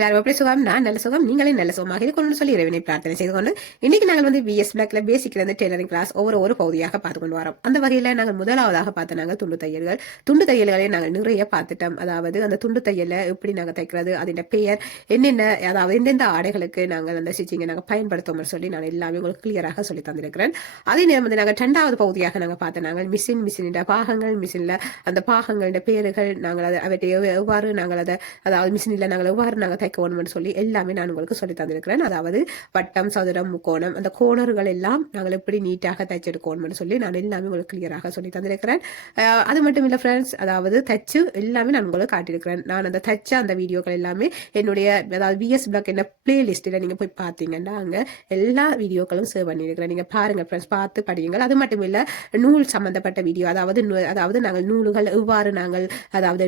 எல்லாரும் எப்படி சுகம்? நான் நல்ல சுகம், நீங்களே நல்ல சுகமாக இருக்கணும்னு சொல்லி இறைவனை பிரார்த்தனை செய்து கொண்டு இன்னைக்கு நாங்கள் வந்து பிஎஸ் பிளாக்ல பேசிக்ல இருந்து டெய்லரிங் கிளாஸ் ஒரு பகுதியாக பார்த்து கொண்டு வரோம். அந்த வகையில நாங்கள் முதலாவதாக பார்த்த நாங்கள் துண்டு தையல்களை நாங்கள் நிறைய பார்த்துட்டோம். அதாவது அந்த துண்டு தையலை எப்படி நாங்கள் தைக்கிறது, அதன் பெயர் என்னென்ன, அதாவது எந்தெந்த ஆடைகளுக்கு நாங்கள் அந்த ஸ்டிச்சிங்கை நாங்கள் பயன்படுத்தோம்னு சொல்லி நான் எல்லாமே உங்களுக்கு கிளியராக சொல்லி தந்திருக்கிறேன். அதே நேரம் வந்து நாங்கள் 2வது பகுதியாக நாங்கள் பார்த்த நாங்கள் மிஷினின் பாகங்கள், மிஷின்ல அந்த பாகங்களின் பேர்கள், நாங்கள் அதை அவற்றை எவ்வாறு நாங்கள் அதை, அதாவது மிஷினில் நாங்கள் எவ்வாறு நாங்கள் தைக்க வேணும்னு சொல்லி எல்லாமே நான் உங்களுக்கு சொல்லி தந்திருக்கிறேன். அதாவது வட்டம், சதுரம், முக்கோணம், அந்த கோணர்கள் எல்லாம் நாங்கள் எப்படி நீட்டாக தைச்செடுக்கணும்னு சொல்லி நான் எல்லாமே உங்களுக்கு கிளியராக சொல்லி தந்திருக்கிறேன். அது மட்டும் இல்லை ஃப்ரெண்ட்ஸ், அதாவது தச்சு எல்லாமே நான் உங்களுக்கு காட்டியிருக்கிறேன். நான் அந்த தச்ச அந்த வீடியோக்கள் எல்லாமே என்னுடைய, அதாவது பிஎஸ் பிளாக் என்ன பிளேலிஸ்ட்டில் நீங்கள் போய் பார்த்தீங்கன்னா அங்கே எல்லா வீடியோக்களும் சேவ் பண்ணியிருக்கிறேன். நீங்கள் பாருங்கள் ஃப்ரெண்ட்ஸ், பார்த்து படியுங்கள். அது மட்டும் இல்லை, நூல் சம்பந்தப்பட்ட வீடியோ, அதாவது நாங்கள் நூல்கள் எவ்வாறு நாங்கள் அதாவது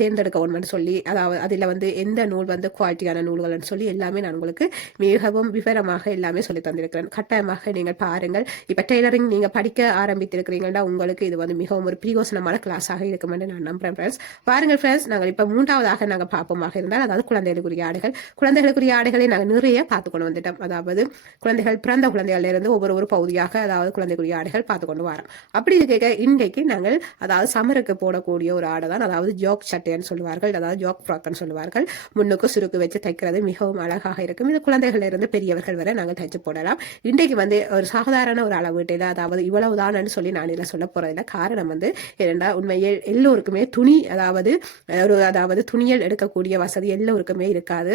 தேர்ந்தெடுக்க வேணும்னு சொல்லி, அதாவது அதில் வந்து எந்த நூல் வந்து குவாலிட்டியான நூல்கள்னு சொல்லி எல்லாமே நான் உங்களுக்கு மிகவும் விவரமாக எல்லாமே சொல்லி தந்திருக்கிறேன். கட்டாயமாக நீங்கள் பாருங்கள். இப்போ டெய்லரிங் நீங்கள் படிக்க ஆரம்பித்திருக்கிறீங்கன்னா உங்களுக்கு இது வந்து மிகவும் ஒரு பிரயோசனமான கிளாஸாக இருக்கும் என்று நான் நம்புறேன் ஃப்ரெண்ட்ஸ். பாருங்கள் ஃப்ரெண்ட்ஸ், நாங்கள் இப்போ 3வதாக நாங்கள் பார்ப்போமாக இருந்தால், அதாவது குழந்தைகளுக்குரிய ஆடைகளை நாங்கள் நிறைய பார்த்து கொண்டு வந்துட்டோம். அதாவது குழந்தைகள், பிறந்த குழந்தைகள் இருந்து ஒவ்வொரு பகுதியாக, அதாவது குழந்தைக்குரிய ஆடைகள் பார்த்து கொண்டு வரோம். அப்படி இருக்க இன்றைக்கு நாங்கள், அதாவது சமருக்கு போடக்கூடிய ஒரு ஆடை தான், அதாவது ஜோக் சட்டைன்னு சொல்லுவார்கள், அதாவது ஜோக் ஃப்ராக்னு சொல்லுவார்கள். முன்னுக்கு சுருக்கு வச்சு தைக்கிறது மிகவும் அழகாக இருக்கும். இது குழந்தைகள் இருந்து பெரியவர்கள் வரை நாங்கள் தைச்சு போடலாம். இன்றைக்கு வந்து ஒரு சாதாரண ஒரு அளவீட்டில், அதாவது இவ்வளவுதான் சொல்லி நான் இதில் சொல்ல போறதில்லை. காரணம் வந்து என்னென்னா, உண்மையில் எல்லோருக்குமே துணி, அதாவது துணியல் எடுக்கக்கூடிய வசதி எல்லோருக்குமே இருக்காது.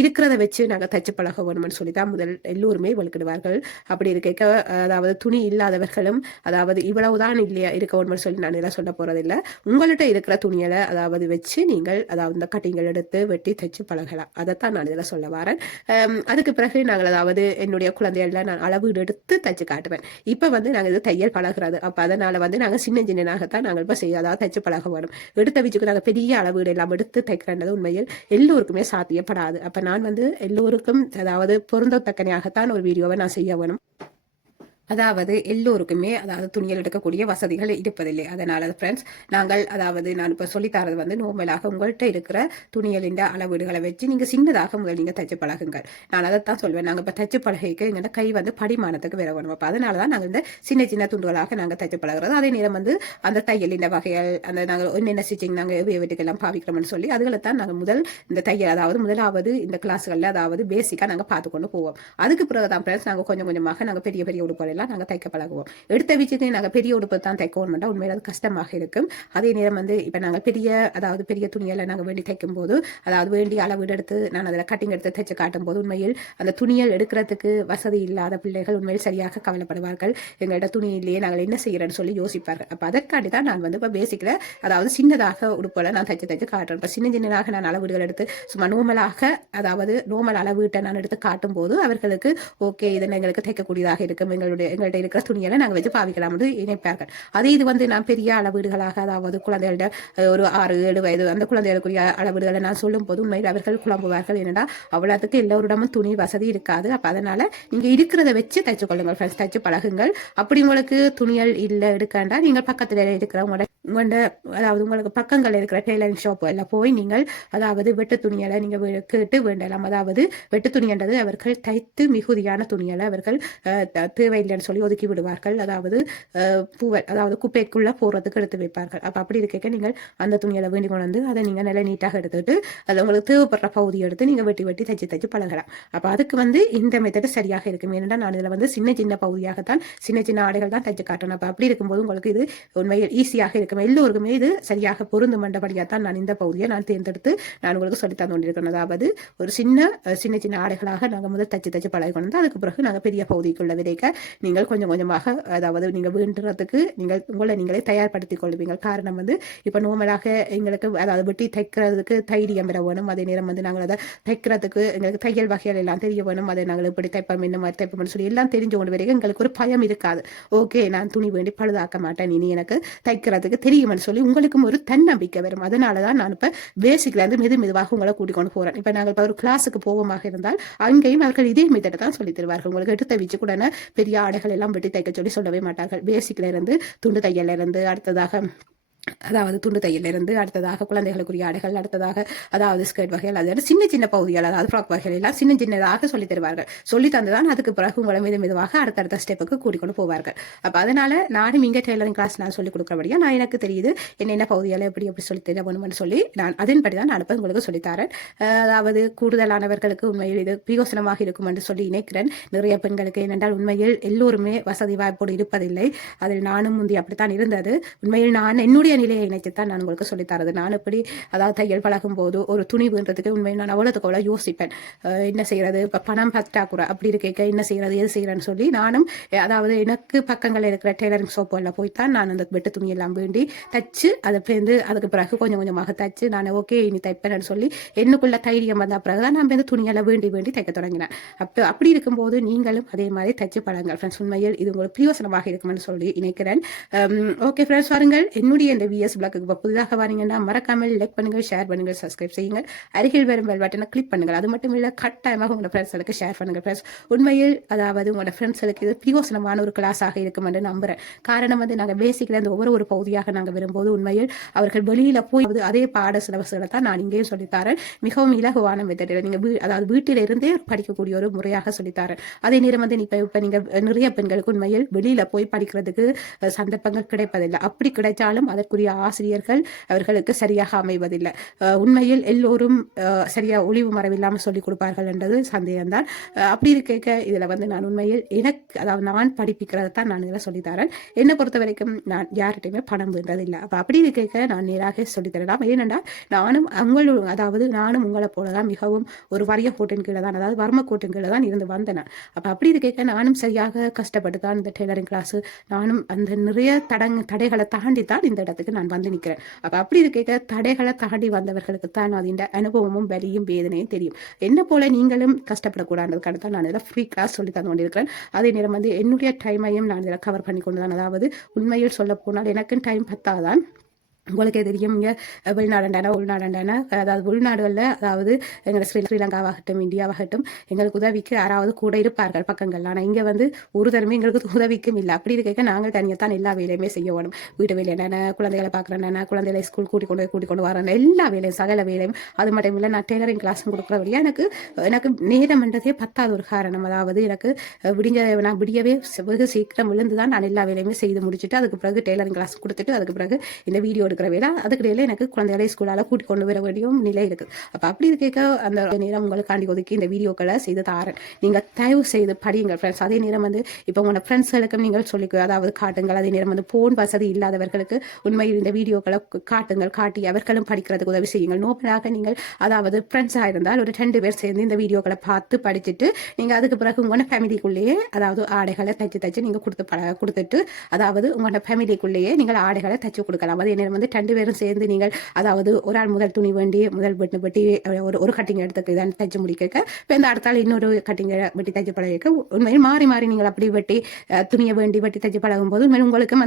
இருக்கிறத வச்சு நாங்கள் தைச்சு பழக வேணும்னு சொல்லி தான் முதல் எல்லோருமே வலுக்கிடுவார்கள். அப்படி இருக்க, அதாவது துணி இல்லாதவர்களும், அதாவது இவ்வளவுதான் இல்லையா இருக்க வேணும்னு சொல்லி நான் இதெல்லாம் சொல்ல போறதில்லை. உங்கள்கிட்ட இருக்கிற துணியலை அதாவது வச்சு நீங்கள், அதாவது இந்த கட்டிங்கள் எடுத்து வெட்டி தைச்சு பழகலாம். அதைத்தான் நான் இதில் சொல்ல வரேன். அதுக்கு பிறகு நாங்கள், அதாவது என்னுடைய குழந்தைகள நான் அளவீடு எடுத்து தைச்சு காட்டுவேன். இப்போ வந்து நாங்கள் இது தையல் பழகிறது. அப்போ அதனால வந்து நாங்கள் சின்னனாகத்தான் நாங்கள் இப்போ அதாவது தைச்சு பழக வேணும். எடுத்த வீச்சுக்கு நாங்கள் பெரிய அளவீடு எல்லாம் எடுத்து தைக்கிறன்றது உண்மையில் எல்லோருக்குமே சாத்தியப்படாது. அப்போ நான் வந்து எல்லோருக்கும், அதாவது பொருந்தத்தக்கனையாகத்தான் ஒரு வீடியோவை நான் செய்ய வேணும். அதாவது எல்லோருக்குமே, அதாவது துணியல் எடுக்கக்கூடிய வசதிகள் இருப்பதில்லை. அதனால ஃப்ரெண்ட்ஸ், நாங்கள், அதாவது நான் இப்போ சொல்லித்தரது வந்து நோர்மலாக உங்கள்கிட்ட இருக்கிற துணியலின் அளவீடுகளை வச்சு நீங்கள் சின்னதாக முதல் நீங்கள் தைச்சு பழகுங்கள். நான் அதைத்தான் சொல்வேன். நாங்கள் இப்போ தைச்சு பழகிக்க எங்களோட கை வந்து படிமானத்துக்கு வேற வேணும். அப்போ அதனால தான் நாங்கள் இந்த சின்ன துண்டுகளாக நாங்கள் தைச்சு பழகிறது. அதே நேரம் வந்து அந்த தையலின் வகைகள், அந்த நாங்கள் என்னென்ன ஸ்டிச்சிங் நாங்கள் வீட்டுக்கெல்லாம் பாவிக்கிறோம்னு சொல்லி அதுகளை தான் நாங்கள் முதல் இந்த தையல், அதாவது முதலாவது இந்த கிளாஸ்களில், அதாவது பேசிக்காக நாங்கள் பார்த்து கொண்டு போவோம். அதுக்கு பிறகு தான் ஃப்ரெண்ட்ஸ், நாங்கள் கொஞ்சமாக நாங்கள் பெரிய உடுப்புகள் நாங்கள் தைக்க பழகுவோம். எடுத்த வீச்சுக்கு நாங்கள் பெரிய உடுப்பு தான் தைக்கணும், உண்மையில அது கஷ்டமாக இருக்கும். அதே நேரம் வந்து இப்போ நாங்கள் பெரிய துணியலை நாங்கள் வேண்டி தைக்கும் போது, அதாவது வேண்டிய அளவு எடுத்து நான் அதில் கட்டிங் எடுத்து தைச்சு காட்டும் போது உண்மையில் அந்த துணியல் எடுக்கிறதுக்கு வசதி இல்லாத பிள்ளைகள் உண்மையில் சரியாக கவலைப்படுவார்கள். எங்கள்கிட்ட துணியிலேயே நாங்கள் என்ன செய்யறோன்னு சொல்லி யோசிப்பார்கள். அப்போ அதற்காண்டி தான் நான் வந்து இப்போ பேசிக்கில், அதாவது சின்னதாக உடுப்புகளை நான் தைச்சு காட்டுறேன். இப்போ சின்னதாக நான் அளவீடுகள் எடுத்து சும்மா நோமலாக, அதாவது நோமல் அளவீட்டை நான் எடுத்து காட்டும் போது அவர்களுக்கு ஓகே, இது எங்களுக்கு தைக்கக்கூடியதாக இருக்கும், எங்கள்கிட்ட இருக்கிற துணியலை நாங்கள் வச்சு பாவிக்கலாம் என்று நினைப்பார்கள். அதே இது வந்து நான் பெரிய அளவீடுகளாக, அதாவது குழந்தைகளோட ஒரு 6-7 வயது அந்த குழந்தைகளுக்குரிய அளவீடுகளை நான் சொல்லும் போது உண்மையில் அவர்கள் குழம்புவார்கள். என்னடா அவ்வளவுக்கு எல்லோரிடமும் துணி வசதி இருக்காது. அப்போ அதனால நீங்கள் இருக்கிறத வச்சு தைச்சு கொள்ளுங்கள் ஃப்ரெண்ட்ஸ், தைச்சு பழகுங்கள். அப்படி உங்களுக்கு துணியல் இல்லை எடுக்காண்டா, நீங்கள் பக்கத்தில் இருக்கிற அதாவது உங்களுக்கு பக்கங்கள் இருக்கிற டெய்லரிங் ஷாப் எல்லாம் போய் நீங்கள், அதாவது வெட்டு துணியலை நீங்கள் கேட்டு வேண்டலாம். அதாவது வெட்டு துணியன்றது அவர்கள் தைத்து மிகுதியான துணியலை அவர்கள் தேவையில்லைன்னு சொல்லி ஒதுக்கி விடுவார்கள். அதாவது அதாவது குப்பைக்குள்ள போறதுக்கு எடுத்து வைப்பார்கள். அப்போ அப்படி இருக்க நீங்கள் அந்த துணியலை வேண்டி கொண்டு வந்து அதை நீங்கள் நல்லா நீட்டாக எடுத்துட்டு அதை உங்களுக்கு தேவைப்படுற பகுதியை எடுத்து நீங்கள் வெட்டி தைச்சு பழகலாம். அப்போ அதுக்கு வந்து இந்த மெத்தட் சரியாக இருக்கும். ஏன்னா நான் இதில் வந்து சின்ன பகுதியாகத்தான் சின்ன ஆடைகள் தான் தைச்சு காட்டணும். அப்போ அப்படி இருக்கும்போது உங்களுக்கு இது உண்மையில் ஈஸியாக இருக்கும். எல்லோருக்குமே இது சரியாக பொருந்தும் மண்டபடியாக தான் நான் இந்த பகுதியை நான் தேர்ந்தெடுத்து நான் உங்களுக்கு சொல்லி தந்து கொண்டிருக்கிறேன். அதாவது ஒரு சின்ன ஆடைகளாக நாங்கள் முதல் தைச்சு பழகி கொண்டு அதுக்கு பிறகு நாங்கள் பெரிய பகுதிக்குள்ள விதைக்க நீங்கள் கொஞ்சமாக, அதாவது நீங்கள் வேண்டுறதுக்கு உங்களை நீங்களே தயார்படுத்திக் கொள்வீங்கள். காரணம் வந்து இப்போ நோமலாக எங்களுக்கு, அதாவது வெட்டி தைக்கிறதுக்கு தைரியம் பெற வேணும். அதே நேரம் வந்து நாங்கள் அதை தைக்கிறதுக்கு எங்களுக்கு தையல் வகைகள் எல்லாம் தெரிய வேணும். அதை நாங்கள் எப்படி தைப்போம், என்ன மாதிரி தைப்போம்னு சொல்லி எல்லாம் தெரிஞ்சு கொண்டு வரைக்கும் எங்களுக்கு ஒரு பயம் இருக்காது. ஓகே, நான் துணி வேண்டி பழுதாக்க மாட்டேன், இனி எனக்கு தைக்கிறதுக்கு தெரியும்னு சொல்லி உங்களுக்கும் ஒரு தன்னம்பிக்கை வரும். அதனால தான் நான் இப்போ பேசிக்ல இருந்து மெதுவாக உங்களை கூட்டிக் கொண்டு போறேன். இப்போ நாங்கள் இப்போ ஒரு கிளாஸுக்கு போவோமாக இருந்தால் அங்கேயும் அவர்கள் இதே மெத்தடை தான் சொல்லி தருவார்கள். உங்களுக்கு எடுத்த வச்சு கூட பெரிய ஆடைகள் எல்லாம் வெட்டி தைக்க சொல்லி சொல்லவே மாட்டார்கள். பேசிக்ல இருந்து துண்டு தையல இருந்து அடுத்ததாக அதாவது துண்டு தையிலிருந்து அடுத்ததாக குழந்தைகளுக்குரிய ஆடைகள், அடுத்ததாக அதாவது ஸ்கர்ட் வகைகள், அதாவது சின்ன சின்ன பகுதிகள், அதாவது ஃப்ராக் வகைகள் எல்லாம் சின்ன சின்னதாக சொல்லி தருவார்கள். சொல்லி தந்துதான் அதுக்கு பிறகு உங்களை மெதுவாக அடுத்தடுத்த ஸ்டெப்புக்கு கூட்டிக்கொண்டு போவார்கள். அப்ப அதனால நானும் இங்கே டெய்லரிங் கிளாஸ் நான் சொல்லிக் கொடுக்கிறபடியா நான் எனக்கு தெரியுது என்னென்ன பகுதிகளை எப்படி சொல்லி தரணும்னு சொல்லி நான் அதன்படி தான் நான் உங்களுக்கு சொல்லித்தரேன். அதாவது கூடுதலானவர்களுக்கு உண்மையில் இது பிரயோசனமாக இருக்கும் என்று சொல்லி நினைக்கிறேன். நிறைய பெண்களுக்கு ஏனென்றால் உண்மையில் எல்லோருமே வசதி வாய்ப்போடு இருப்பதில்லை. அதில் நானும் முந்தி அப்படித்தான் இருந்தது. உண்மையில் நான் என்னுடைய நிலையை இணைத்துத்தான் நான் உங்களுக்கு சொல்லித்தரது. நான் எப்படி அதாவது தையல் பழகும் போது ஒரு துணிவுன்றதுக்கு உண்மையில் நான் அவ்வளோத்துக்கு அவ்வளோ யோசிப்பேன். என்ன செய்யறது, இப்போ பணம் பற்றாக்குறை அப்படி இருக்க என்ன செய்யறது, எது செய்யறேன்னு சொல்லி நானும் அதாவது எனக்கு பக்கங்கள் இருக்கிற டெய்லரிங் ஷாப்புகளில் போய்த்தான் நான் அந்த வெட்டு துணி எல்லாம் வேண்டி தச்சு அதை பேருந்து அதுக்கு பிறகு கொஞ்சம் கொஞ்சமாக தச்சு நான் ஓகே இனி தைப்பேன்னு சொல்லி என்னுக்குள்ள தைரியம் வந்த பிறகு தான் நான் வந்து துணியெல்லாம் வேண்டி வேண்டி தைக்க தொடங்கினேன். அப்படி இருக்கும்போது நீங்களும் அதே மாதிரி தச்சு பழங்கள் ஃப்ரெண்ட்ஸ். உண்மையில் இது உங்களுக்கு பிரயோசனமாக இருக்கும்னு சொல்லி நினைக்கிறேன். ஓகே ஃப்ரெண்ட்ஸ், வாருங்கள் என்னுடைய இந்த விஎஸ் பிளாக்கு புதிதாக வரீங்கன்னா மறக்காமல் லைக் பண்ணுங்கள், ஷேர் பண்ணுங்கள், சப்ஸ்கிரைப் செய்யுங்கள். அருகில் வரும் பெல் பட்டனை கிளிக் பண்ணுங்கள். அது மட்டும் இல்லை, கட்டாயமாக உங்களோட ஃப்ரெண்ட்ஸுக்கு ஷேர் பண்ணுங்கள் ஃப்ரெண்ட்ஸ். உண்மையில் அதாவது உங்களோட ஃப்ரெண்ட்ஸுக்கு இது பிரயோசனமான ஒரு கிளாஸாக இருக்கும் என்று நம்புறேன். காரணம் வந்து நாங்கள் பேசிக்கில் அந்த ஒவ்வொரு பகுதியாக நாங்கள் வரும்போது உண்மையில் அவர்கள் வெளியில் போய் அதே பாட சிலபஸ்களை தான் நான் இங்கேயும் சொல்லித்தரேன். மிகவும் இலகுவான மெத்தடில் நீங்கள் அதாவது வீட்டில் இருந்தே படிக்கக்கூடிய ஒரு முறையாக சொல்லித்தரேன். அதே நேரம் வந்து இப்போ நீங்கள் நிறைய பெண்களுக்கு உண்மையில் வெளியில் போய் படிக்கிறதுக்கு சந்தர்ப்பங்கள் கிடைப்பதில்லை. அப்படி கிடைச்சாலும் அதற்குரிய ஆசிரியர்கள் அவர்களுக்கு சரியாக அமைவதில்லை. உண்மையில் எல்லோரும் சரியா ஒளிவு மறைவில்லாமல் சொல்லிக் கொடுப்பார்கள் என்றது சந்தேகம்தான். அப்படி இருக்க இதுல வந்து நான் உண்மையில் எனக்கு அதாவது நான் படிப்பிக்கிறத தான் நான் இதில் சொல்லித்தரேன். என்னை பொறுத்த வரைக்கும் நான் யார்கிட்டையுமே பணம் வேண்டதில்லை. அப்போ அப்படி இருக்க நான் நேராக சொல்லித்தரலாம். ஏனென்றால் நானும் உங்களை போலதான் மிகவும் ஒரு வறிய கோட்டின் கீழே தான், அதாவது வர்ம கோட்டின் கீழே தான் இருந்து வந்தேன். அப்போ அப்படி இருக்க நானும் சரியாக கஷ்டப்பட்டு தான் இந்த டெய்லரிங் கிளாஸ் நானும் அந்த நிறைய தடைகளை தாண்டி தான் இந்த இடத்துக்கு நான் வந்து நிற்கிறேன். அப்ப அப்படி இருக்க தடைகளை தாண்டி வந்தவர்களுக்கு தான் அதிண்ட அனுபவமும் வலியும் வேதனையும் தெரியும். என்ன போல நீங்களும் கஷ்டப்படக்கூடாதுக்கான தான் நான் இதில் ஃப்ரீ கிளாஸ் சொல்லி தந்து கொண்டிருக்கிறேன். அதே நேரம் வந்து என்னுடைய டைமையும் நான் இதில் கவர் பண்ணி கொண்டு தான், அதாவது உண்மையில் சொல்ல போனால் எனக்கு டைம் பத்தாதான். உங்களுக்கே தெரியும், இங்கே வெளிநாடுண்டான உள்நாடுண்டான அதாவது உள்நாடுகளில் அதாவது எங்கள் ஸ்ரீலங்காவாகட்டும் இந்தியாவாகட்டும் எங்களுக்கு உதவிக்கு யாராவது கூட இருப்பார்கள் பக்கங்கள். ஆனால் இங்கே வந்து ஒரு தரமே எங்களுக்கு உதவிக்கும் இல்லை. அப்படி இருக்க நாங்கள் தனியாக தான் எல்லா வேலையுமே செய்ய வேணும். வீட்டு வேலை என்னென்ன, குழந்தைகளை பார்க்குறேன், குழந்தைகளை ஸ்கூல் கூட்டிக் கொண்டு வரேன், எல்லா வேலையும் சகல வேலையும். அது மட்டும் இல்லை, நான் டெய்லரிங் கிளாஸும் கொடுக்குற வழியாக எனக்கு நேரம் என்றதே பத்தாத ஒரு காரணம். அதாவது எனக்கு நான் விடியவே வெகு சீக்கிரம் விழுந்து தான் நான் எல்லா வேலையுமே செய்து முடிச்சுட்டு அதுக்கு பிறகு டெய்லரிங் கிளாஸ் கொடுத்துட்டு அதுக்கு பிறகு இந்த வீடியோ இருக்கிற வேலை அதுக்கிடையில எனக்கு குழந்தைகளை ஸ்கூலால் கூட்டி கொண்டு வர வேண்டியும் நிலை இருக்குது. அப்போ அப்படி இருக்க அந்த நேரம் உங்களுக்காண்டி ஒதுக்கி இந்த வீடியோக்களை செய்து தாரேன். நீங்கள் தயவு செய்து படியுங்கள் ஃப்ரெண்ட்ஸ். அதே நேரம் வந்து இப்போ உங்களோட ஃப்ரெண்ட்ஸ்களுக்கும் நீங்கள் அதாவது காட்டுங்கள். அதே நேரம் வந்து போன் வசதி இல்லாதவர்களுக்கு உண்மையில் இந்த வீடியோக்களை காட்டுங்கள், காட்டி அவர்களும் படிக்கிறதுக்கு உதவி செய்யுங்கள். நோபலாக நீங்கள் அதாவது ஃப்ரெண்ட்ஸாக இருந்தால் ஒரு 2 பேர் சேர்ந்து இந்த வீடியோக்களை பார்த்து படிச்சுட்டு நீங்கள் அதுக்கு பிறகு உங்களோட ஃபேமிலிக்குள்ளேயே அதாவது ஆடைகளை தச்சு நீங்கள் கொடுத்துட்டு அதாவது உங்களோட ஃபேமிலிக்குள்ளேயே நீங்கள் ஆடைகளை தச்சு கொடுக்கலாம். அதே நேரம் வந்து 2 பேரும் சேர்ந்து நீங்கள் அதாவது ஒரு ஆள் முதல் துணி வேண்டி முதல் வெட்டி ஒரு கட்டிங் எடுத்து இதான் தைச்சு முடிக்க, இப்போ இந்த அடுத்த ஆள் இன்னொரு கட்டிங்கை வெட்டி தைச்சு பழக உண்மையில் மாறி மாறி நீங்கள் அப்படி வெட்டி துணியை வேண்டி வெட்டி தைச்சு பழகும் போது உண்மையில் உங்களுக்கும்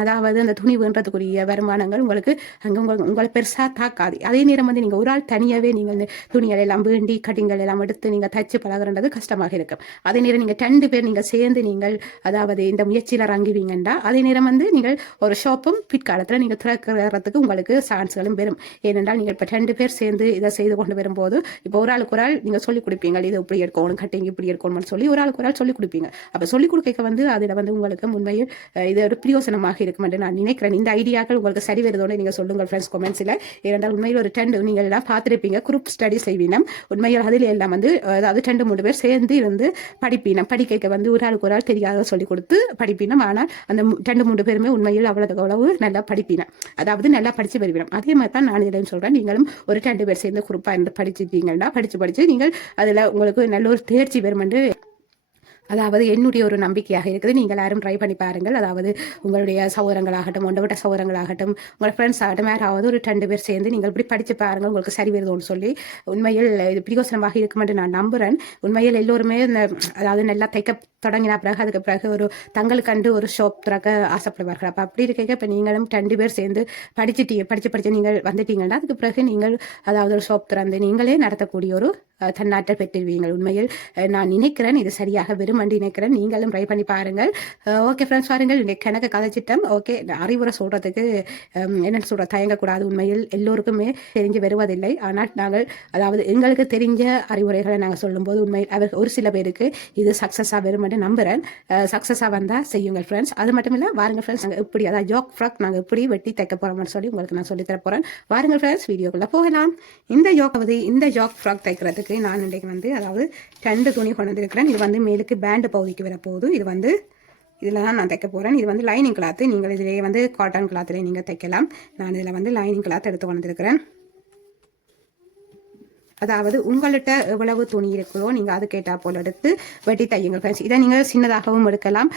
அதாவது அந்த துணி வேண்டதுக்குரிய வருமானங்கள் உங்களுக்கு அங்கே உங்களை பெருசாக தாக்காது. அதே நேரம் வந்து நீங்கள் ஒரு ஆள் தனியாகவே நீங்கள் இந்த துணிகள் எல்லாம் வேண்டி கட்டிங்கள் எல்லாம் எடுத்து நீங்கள் தைச்சு பழகுறது கஷ்டமாக இருக்கும். அதே நேரம் நீங்கள் 2 பேர் நீங்கள் சேர்ந்து நீங்கள் அதாவது இந்த முயற்சியில் இறங்குவீங்கன்னா அதே நேரம் வந்து நீங்கள் ஒரு ஷாப்பும் பிற்காலத்தில் நீங்கள் திறக்கிறதுக்கு உங்களுக்கு சான்ஸ்களும் வரும். ஏனென்றால் நீங்கள் இப்போ 2 பேர் சேர்ந்து இதை செய்து கொண்டு வரும்போது இப்போ ஒரு ஆளுக்கு ஒரு ஆள் நீங்கள் சொல்லிக் கொடுப்பீங்க, இது இப்படி இருக்கணும், கட்டிங் இப்படி இருக்கணும்னு சொல்லி ஒரு ஆளுக்கு ஒரு ஆள் சொல்லிக் கொடுப்பீங்க. அப்போ சொல்லிக் கொடுக்க வந்து அதில் வந்து உங்களுக்கு உண்மையில் இது ஒரு பிரயோசனமாக இருக்கும் என்று நான் நினைக்கிறேன். இந்த ஐடியாக்கள் உங்களுக்கு சரி வருதோடு நீங்கள் சொல்லுங்கள் ஃப்ரெண்ட்ஸ் கமெண்ட்ஸில். ஏனென்றால் உண்மையில் ஒரு 2 நீங்கள் எல்லாம் பார்த்துருப்பீங்க, குரூப் ஸ்டடி செய்வீனம். உண்மையில் அதில் எல்லாம் வந்து அதாவது 2-3 பேர் சேர்ந்து இருந்து படிப்பீனம். படிக்க வந்து ஒரு ஆளுக்கு ஒரு ஆள் தெரியாத சொல்லிக் கொடுத்து படிப்பீனம். ஆனால் அந்த 2-3 பேருமே உண்மையில் அவ்வளவு நல்லா படிப்பீனம், அதாவது நல்லா படிச்சு வருவீங்க. அதே மாதிரி தான் நான் இதையும் சொல்றேன். நீங்களும் ஒரு 2 பேர் சேர்ந்து குரூப்பா இருந்து படிச்சுட்டீங்கன்னா படிச்சு நீங்கள் அதுல உங்களுக்கு நல்ல ஒரு தேர்ச்சி வரும் என்று அதாவது என்னுடைய ஒரு நம்பிக்கையாக இருக்குது. நீங்கள் யாரும் ட்ரை பண்ணி பாருங்கள். அதாவது உங்களுடைய சௌரங்களாகட்டும், ஒன்றவிட்ட சௌரங்களாகட்டும், உங்களோட ஃப்ரெண்ட்ஸ் ஆகட்டும், யாராவது ஒரு 2 பேர் சேர்ந்து நீங்கள் இப்படி படித்து பாருங்கள், உங்களுக்கு சரி வருதோன்னு சொல்லி. உண்மையில் இது பிரயோசனமாக இருக்கும் என்று நான் நம்புகிறேன். உண்மையில் எல்லோருமே அதாவது நல்லா தைக்க தொடங்கின பிறகு அதுக்கு பிறகு ஒரு தங்களுக்கு கண்டு ஒரு ஷாப் திறக்க ஆசைப்படுவார்கள். அப்போ அப்படி இருக்க இப்போ நீங்களும் 2 பேர் சேர்ந்து படிச்சு நீங்கள் வந்துட்டீங்கன்னா அதுக்கு பிறகு நீங்கள் அதாவது ஒரு ஷாப் திறந்து நீங்களே நடத்தக்கூடிய ஒரு தன்னாற்றல் பெற்றுவீங்கள். உண்மையில் நான் நினைக்கிறேன் இது சரியாக வரும் என்று நினைக்கிறேன். நீங்களும் ட்ரை பண்ணி பாருங்கள். ஓகே ஃப்ரெண்ட்ஸ், பாருங்கள் இன்னைக்கு கணக்கு கதைச்சிட்டம். ஓகே, அறிவுரை சொல்றதுக்கு என்னென்னு சொல்ற தயங்கக்கூடாது. உண்மையில் எல்லோருக்குமே தெரிஞ்சு வருவதில்லை. ஆனால் நாங்கள் அதாவது எங்களுக்கு தெரிஞ்ச அறிவுரைகளை நாங்கள் சொல்லும்போது உண்மையில் அவர் ஒரு சில பேருக்கு இது சக்ஸஸாக வரும் என்று நம்புகிறேன். சக்ஸஸாக வந்தால் செய்யுங்கள் ஃப்ரெண்ட்ஸ். அது மட்டும் இல்லை, வாருங்கள் ஃப்ரெண்ட்ஸ், நாங்கள் எப்படி அதாவது ஜாக் ஃப்ராக் நாங்கள் எப்படி வெட்டி தைக்க போகிறோம்னு சொல்லி உங்களுக்கு நான் சொல்லித்தர போகிறேன். வாருங்கள் ஃப்ரெண்ட்ஸ், வீடியோக்குள்ளே போகலாம். இந்த ஜாக் ஃப்ராக் தைக்கிறதுக்கு நான் இன்றைக்கு வந்து அதாவது 2 துணி கொண்டு வந்திருக்கிறேன். இது வந்து மேலுக்கு பேண்டு பகுதிக்கு வரப்போகுது. இது வந்து இதில் தான் நான் தைக்க போகிறேன். இது வந்து லைனிங் கிளாத்து. நீங்கள் இதிலேயே வந்து காட்டன் கிளாத்தில் நீங்கள் தைக்கலாம். நான் இதில் வந்து லைனிங் கிளாத் எடுத்து கொண்டிருக்கிறேன். அதாவது உங்கள்கிட்ட எவ்வளவு துணி இருக்குதோ நீங்கள் அது கேட்டால் போல் எடுத்து வெட்டி தையுங்கள் ஃப்ரெண்ட்ஸ். இதை நீங்கள் சின்னதாகவும் எடுக்கலாம்,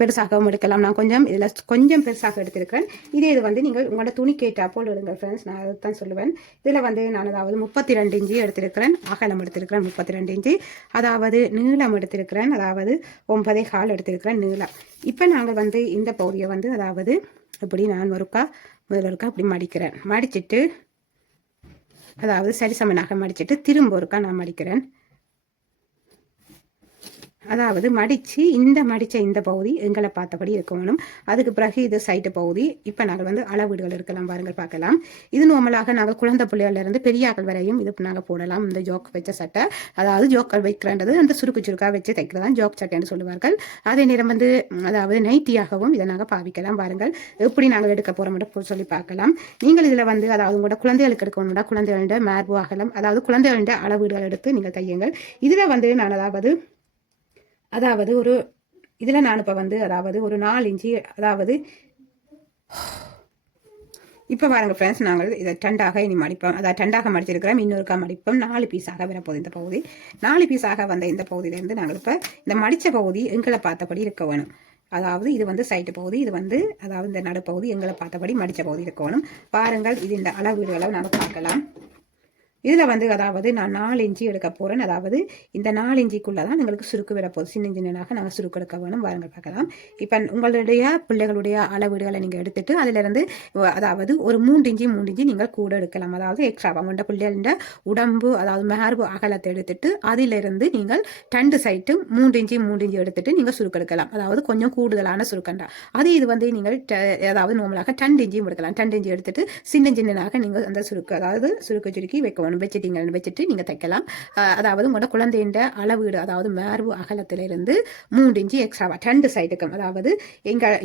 பெருசாகவும் எடுக்கலாம். நான் இதில் கொஞ்சம் பெருசாக எடுத்திருக்கிறேன். இது வந்து நீங்கள் உங்களோட துணி கேட்டால் போல் எடுங்கள் ஃப்ரெண்ட்ஸ். நான் அதை தான் சொல்லுவேன். இதில் வந்து நான் அதாவது 32 இன்ச்சு எடுத்திருக்கிறேன், அகலம் எடுத்திருக்கிறேன் 32 இன்ச்சு, அதாவது நீளம் எடுத்திருக்கிறேன், அதாவது 9.25 எடுத்திருக்கிறேன் நீளம். இப்போ நாங்கள் வந்து இந்த பகுதியை வந்து அதாவது இப்படி நான் முதல் ஒருக்கா இப்படி மடிச்சிட்டு அதாவது சரிசமனாக மடிச்சிட்டு திரும்ப ஒருக்கா நான் மடிக்கிறேன். அதாவது மடித்த இந்த பகுதி எங்களை பார்த்தபடி இருக்கணும். அதுக்கு பிறகு இது சைட்டு பகுதி. இப்போ நாங்கள் வந்து அளவீடுகள் இருக்கலாம், பாருங்கள் பார்க்கலாம். இது நார்மலாக நாங்கள் குழந்தை பிள்ளைகளிலிருந்து பெரியாக்கள் வரையும் இது நாங்கள் போடலாம். இந்த ஜோக் வச்ச சட்டை, அதாவது ஜோக்கள் வைக்கிறன்றது அந்த சுருக்கா வச்சு தைக்கிறதான் ஜோக் சட்டைன்னு சொல்லுவார்கள். அதே நேரம் வந்து அதாவது நைட்டியாகவும் இதை நாங்கள் பாவிக்கலாம். பாருங்கள் எப்படி நாங்கள் எடுக்க போகிறோம் சொல்லி பார்க்கலாம். நீங்கள் இதில் வந்து அதாவது உங்களோட குழந்தைகளுக்கு எடுக்கணும்னா குழந்தைகளோட மார்பு அகலம், அதாவது குழந்தைகளோட அளவீடுகள் எடுத்து நீங்கள் தையுங்கள். இதில் வந்து நான் அதாவது ஒரு இதில் நான் இப்போ வந்து அதாவது ஒரு 4 இன்ச்சு, அதாவது இப்போ பாருங்க ஃப்ரெண்ட்ஸ், நாங்கள் இதை டண்டாக இனி மடிப்போம். அதாவது டண்டாக மடிச்சிருக்கிறோம், இன்னொருக்கா மடிப்போம். 4 பீஸாக வரப்போகுது இந்த பகுதி. 4 பீஸாக வந்த இந்த பகுதியிலேருந்து நாங்கள் இப்போ இந்த மடித்த பகுதி எங்களை பார்த்தபடி இருக்க வேணும். அதாவது இது வந்து சைட்டு பகுதி, இது வந்து அதாவது இந்த நடுப்பகுதி எங்களை பார்த்தபடி மடித்த பகுதி இருக்க வேணும். பாருங்கள், இது இந்த அளவீடுகளை நாங்கள் பார்க்கலாம். இதில் வந்து அதாவது நான் 4 இன்ச்சு எடுக்க போகிறேன். அதாவது இந்த 4 இன்ச்சுக்குள்ளே தான் எங்களுக்கு சுருக்கு வரப்போகுது. சின்னதாக நாங்கள் சுருக்கு எடுக்க வேணும். வாருங்கள் பார்க்கலாம். இப்போ உங்களுடைய பிள்ளைகளுடைய அளவீடுகளை நீங்கள் எடுத்துட்டு அதிலிருந்து அதாவது ஒரு 3 இன்ச்சு நீங்கள் கூட எடுக்கலாம். அதாவது எக்ஸ்ட்ரா உங்களோட பிள்ளைகள உடம்பு அதாவது மார்பு அகலத்தை எடுத்துட்டு அதிலிருந்து நீங்கள் 2 சைட்டும் 3 இன்ச்சு எடுத்துட்டு நீங்கள் சுருக்கு எடுக்கலாம். அதாவது கொஞ்சம் கூடுதலான சுருக்கண்டா. இது வந்து நீங்கள் அதாவது நார்மலாக 2 இன்ச்சும் எடுக்கலாம். 2 இன்ச்சு எடுத்துட்டு சின்னதாக நீங்கள் அந்த சுருக்கு அதாவது சுருக்கி வைக்கணும். வச்சுட்டு நீங்க தைக்கலாம். அதாவது உங்களோட குழந்தையின் அளவீடு அதாவது மார்பு அகலத்திலிருந்து 3 இன்ச்சு எக்ஸ்ட்ராவா 2 சைட்டுக்கும், அதாவது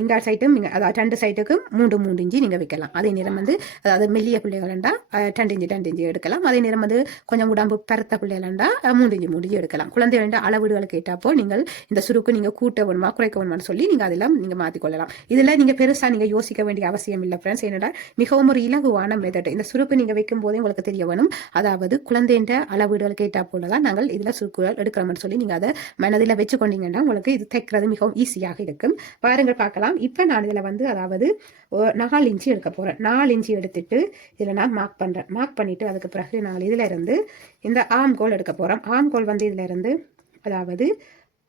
இந்த சைட்டும் அதாவது 2 சைட்டுக்கும் 3 இன்ச்சு நீங்க வைக்கலாம். அதே நேரம் வந்து அதாவது மெல்லிய பிள்ளைகளா 2 இன்ச்சு எடுக்கலாம். அதே நேரம் வந்து கொஞ்சம் உடம்பு பருத்த பிள்ளைகளா 3 இன்ச்சு எடுக்கலாம். குழந்தைகளின் அளவீடுகளுக்கு ஏற்றாப்போ நீங்கள் இந்த சுருக்கு நீங்க கூட்ட வேணுமா குறைக்க வேணுமான்னு சொல்லி நீங்க அதெல்லாம் நீங்க மாற்றிக்கொள்ளலாம். இதுல நீங்க பெருசா நீங்க யோசிக்க வேண்டிய அவசியம் இல்லை ஃப்ரெண்ட்ஸ். என்னடா மிகவும் ஒரு இலகுவான மெத்தட். இந்த சுருக்கு நீங்க வைக்கும் போதே உங்களுக்கு தெரிய வேணும். அதாவது குழந்தையின் அளவீடுகள் கேட்டா போலதான் நாங்கள் இதில் சுருக்குகள் எடுக்கிறோம்னு சொல்லி நீங்கள் அதை மனதில் வச்சு கொண்டீங்கன்னா உங்களுக்கு இது தைக்கிறது மிகவும் ஈஸியாக இருக்கும். பாருங்கள் பார்க்கலாம். இப்போ நான் இதில் வந்து அதாவது 4 இன்ச்சு எடுக்க போகிறேன். 4 இன்ச்சு எடுத்துட்டு இதில் நான் மார்க் பண்ணுறேன். மார்க் பண்ணிவிட்டு அதுக்கு பிறகு நாங்கள் இதில் இருந்து இந்த ஆம்கோல் எடுக்க போகிறோம். ஆம்கோல் வந்து இதில் இருந்து அதாவது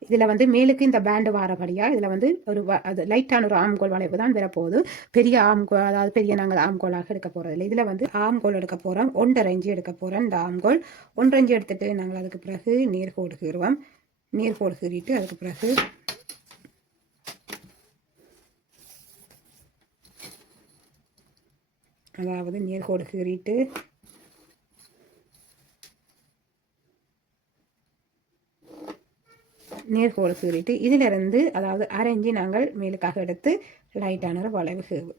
இதில் வந்து மேலுக்கு இந்த பேண்டு வாரபடியா இதில் வந்து ஒரு அது லைட்டான ஒரு ஆம்கோல் வளைவு தான் வரப்போகுது. பெரிய ஆம்கோல் அதாவது பெரிய நாங்கள் ஆம்கோலாக எடுக்க போகிறது இல்லை. இதில் வந்து ஆம்கோல் எடுக்க போகிறோம். 1.5 இன்ச்சு எடுக்க போகிறோம். இந்த ஆம்கோல் 1.5 இன்ச்சு எடுத்துட்டு நாங்கள் அதுக்கு பிறகு நேர்கோடு கீறுவோம். நேர்கோடு கீறிட்டு அதுக்கு பிறகு அதாவது நேர்கோடு கீறிட்டு நேர்கோடு கீறிட்டு இதிலிருந்து அதாவது அரைஞ்சி நாங்கள் மேலுக்காக எடுத்து லைட்டான ஒரு வளைவு கீவு.